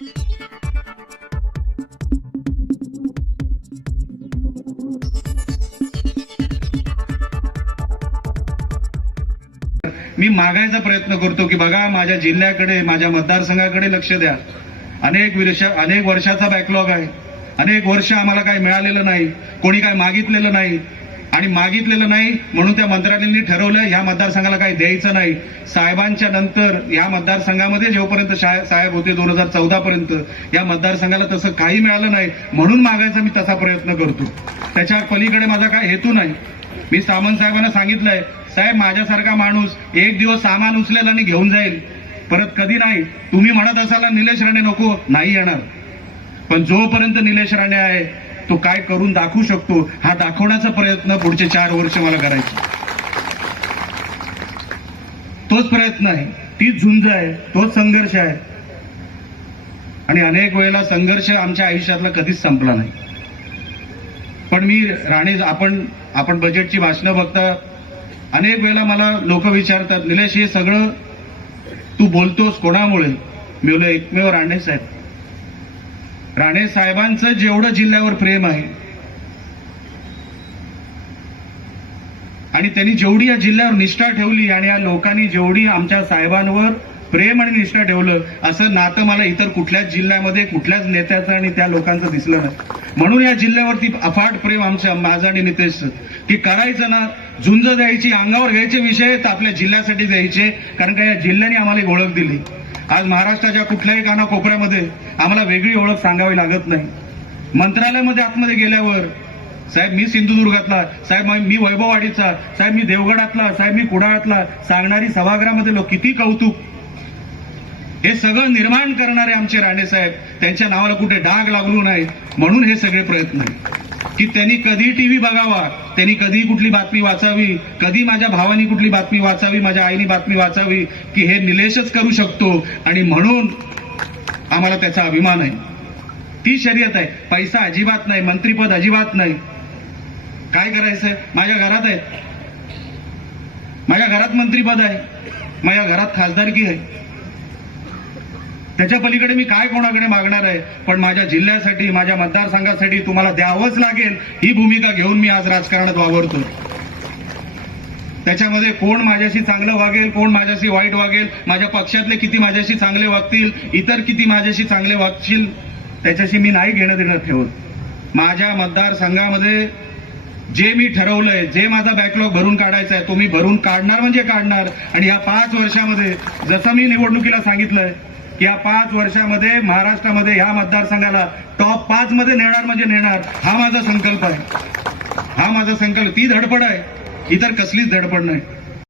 मी मागायचा प्रयत्न करतो की बघा माझ्या जिल्ह्याकडे, माझ्या मतदारसंघाकडे लक्ष द्या. अनेक वर्षाचा बॅकलॉग आहे. अनेक वर्ष आम्हाला काही मिळालेलं नाही, कोणी काही मागितलेलं नाही. आणि मागितलेलं नाही म्हणून त्या मंत्र्यांनी ठरवलं या मतदारसंघाला काही द्यायचं नाही. साहेबांच्या नंतर या मतदारसंघामध्ये जोपर्यंत साहेब होते 2014 पर्यंत या मतदारसंघाला तसं काही मिळालं नाही, म्हणून मागायचा मी तसा प्रयत्न करतो. त्याच्या पलीकडे माझा काय हेतू नाही. मी सामंत साहेबांना सांगितलंय, साहेब माझ्यासारखा माणूस एक दिवस सामान उचलेल आणि घेऊन जाईल, परत कधी नाही. तुम्ही म्हणत असाल निलेश राणे नको, नाही येणार. पण जोपर्यंत निलेश राणे आहे तो काय करून दाखवू शकतो हा दाखवण्याचा प्रयत्न पुढचे 4 वर्ष मला करायचे. तोच प्रयत्न आहे, तीच झुंज आहे, तोच संघर्ष आहे. आणि अनेक वेळेला संघर्ष आमच्या आयुष्यातला कधीच संपला नाही. पण मी राणे, आपण बजेटची भाषणं बघता अनेक वेळेला मला लोक विचारतात, निलेश हे सगळं तू बोलतोस कोणामुळे? मी बोललो एकमेव राणे साहेब. राणे साहेबांचं जेवढं जिल्ह्यावर प्रेम आहे आणि त्यांनी जेवढी या जिल्ह्यावर निष्ठा ठेवली आणि या लोकांनी जेवढी आमच्या साहेबांवर प्रेम आणि निष्ठा ठेवलं, असं नातं मला इतर कुठल्याच जिल्ह्यामध्ये कुठल्याच नेत्याचं आणि त्या लोकांचं दिसलं नाही. म्हणून या जिल्ह्यावरती अफाट प्रेम माझं आणि नितेशचं, की करायचं ना, झुंज द्यायची, अंगावर घ्यायचे विषय तर आपल्या जिल्ह्यासाठी द्यायचे. कारण का या जिल्ह्याने आम्हाला एक ओळख दिली. आज महाराष्ट्राच्या कुठल्याही कानाकोपऱ्यामध्ये आम्हाला वेगळी ओळख सांगावी लागत नाही. मंत्रालयामध्ये आतमध्ये गेल्यावर साहेब मी सिंधुदुर्गातला, साहेब मी वैभववाडीचा, साहेब मी देवगडातला, साहेब मी कुडाळातला सांगणारी सभागृहामध्ये लोक किती कौतुक. हे सगळं निर्माण करणारे आमचे राणे साहेब, त्यांच्या नावाला कुठे डाग लागू नाही म्हणून हे सगळे प्रयत्न आहे. की त्यांनी कधी टीव्ही बघावा, त्यांनी कधी कुठली बातमी वाचावी, कधी माझ्या भावानी कुठली बातमी वाचावी, माझ्या आईनी बातमी वाचावी, की हे निलेशच करू शकतो आणि म्हणून आम्हाला त्याचा अभिमान आहे. ती शर्यत आहे. पैसा अजिबात नाही, मंत्रीपद अजिबात नाही. काय करायचंय? माझ्या घरात आहे, माझ्या घरात मंत्रीपद आहे, माझ्या घरात खासदारकी आहे. त्याच्या पलीकडे मी काय कोणाकडे मागणार आहे? पण माझ्या जिल्ह्यासाठी, माझ्या मतदारसंघासाठी तुम्हाला द्यावंच लागेल ही भूमिका घेऊन मी आज राजकारणात वावरतो. त्याच्यामध्ये कोण माझ्याशी चांगलं वागेल, कोण माझ्याशी वाईट वागेल, माझ्या पक्षातले किती माझ्याशी चांगले वागतील, इतर किती माझ्याशी चांगले वागतील, त्याच्याशी मी नाही घेणं देणं ठेवत. माझ्या मतदारसंघामध्ये जे मी ठरवलंय, जे माझा बॅकलॉग भरून काढायचा आहे तो मी भरून काढणार म्हणजे काढणार. आणि या 5 वर्षामध्ये जसं मी निवडणुकीला सांगितलंय की या 5 वर्षामध्ये महाराष्ट्रामध्ये ह्या मतदारसंघाला टॉप 5 मध्ये नेणार म्हणजे नेणार, हा माझा संकल्प आहे. हा माझा संकल्प. ती धडपड आहे, इतर कसलीच धडपड नाही.